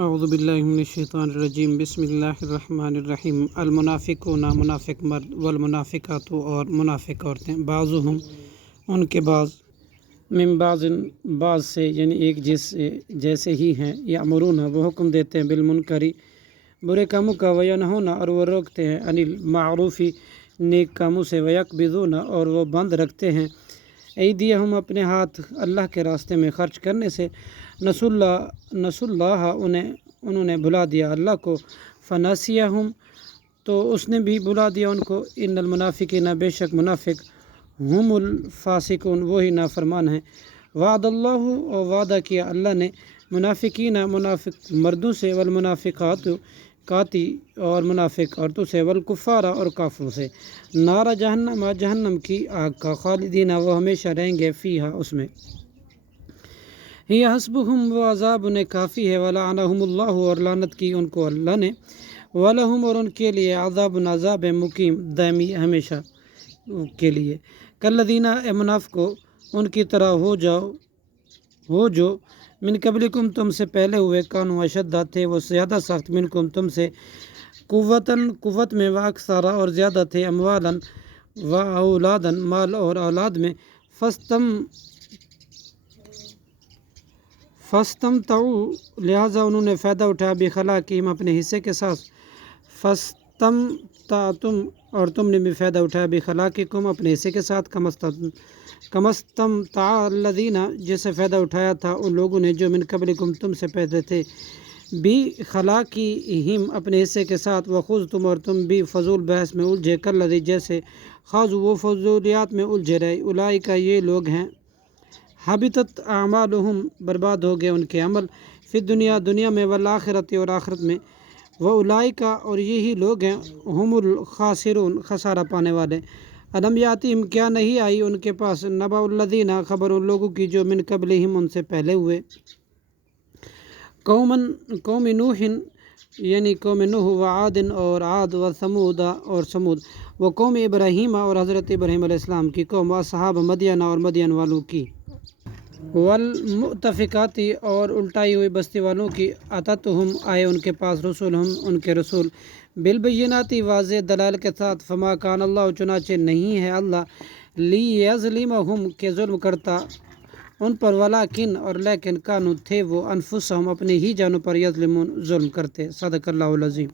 اعوذ باللہ من الشیطان الرجیم بسم اللہ الرحمن الرحیم المنافقون منافق مرد والمنافقات اور منافق عورتیں بعضهم ان کے بعض من بعض سے یعنی ایک جیسے ہی ہیں یامرون وہ حکم دیتے ہیں بالمنکری برے کاموں کا وینہون اور وہ روکتے ہیں عن المعروف نیک کاموں سے ویقبضون اور وہ بند رکھتے ہیں ایدیہم اپنے ہاتھ اللہ کے راستے میں خرچ کرنے سے نسوا اللہ انہوں نے بھلا دیا اللہ کو فنسیہم تو اس نے بھی بھلا دیا ان کو ان المنافقین بے شک منافق ہم الفاسقون وہی نافرمان ہیں وعد اللہ اور وعدہ کیا اللہ نے منافق مردوں سے والمنافقات کاتی اور منافق عورتوں سے والکفار اور کافروں سے نار جہنم کی آگ کا خالدین وہ ہمیشہ رہیں گے فیہا اس میں ہی حسبہم وہ عذاب انہیں کافی ہے ولعنہم اللہ اور لعنت کی ان کو اللہ نے ولہم اور ان کے لیے عذاب مقیم دائمی ہمیشہ کے لیے کالذین اے منافقو ان کی طرح ہو جو من قبلکم تم سے پہلے ہوئے کانوا اشد تھے وہ زیادہ سخت منکم تم سے قوت میں واکثارا اور زیادہ تھے اموالا و اولادا مال اور اولاد میں فاستمتعوا لہٰذا انہوں نے فائدہ اٹھایا بخلاقہم اپنے حصے کے ساتھ فاستمتعتم اور تم نے بھی فائدہ اٹھایا بخلاقکم اپنے حصے کے ساتھ کمستمتع الذین جیسے فائدہ اٹھایا تھا ان لوگوں نے جو من قبلکم تم سے پہلے تھے بخلاقہم اپنے حصے کے ساتھ وخذتم اور تم بھی فضول بحث میں الجھے کالذی جیسے خاضوا وہ فضولیات میں الجھے رہے اولئک یہ لوگ ہیں حبطت اعمالہم برباد ہو گئے ان کے عمل فی دنیا میں والآخرت اور آخرت میں واولئک اور یہی لوگ ہیں ہم الخاسرون خسارہ پانے والے الم یاتہم کیا نہیں آئی ان کے پاس نبأ الذین خبر ان لوگوں کی جو من قبلہم ان سے پہلے ہوئے قوم نوح یعنی قوم نوح وعاد اور عاد وثمود اور سمود وہ قوم ابراہیم اور حضرت ابراہیم علیہ السلام کی قوم واصحاب مدین اور مدین والوں کی والمؤتفقاتی اور الٹائی ہوئی بستی والوں کی اتتہم آئے ان کے پاس رسولہم ان کے رسول بالبیناتی واضح دلائل کے ساتھ فما کان اللہ چنانچہ نہیں ہے اللہ لیظلمہم کہ ظلم کرتا ان پر ولیکن اور لیکن کانوا تھے وہ انفسہم اپنے ہی جانوں پر یظلمون ظلم کرتے صدق اللہ العظیم۔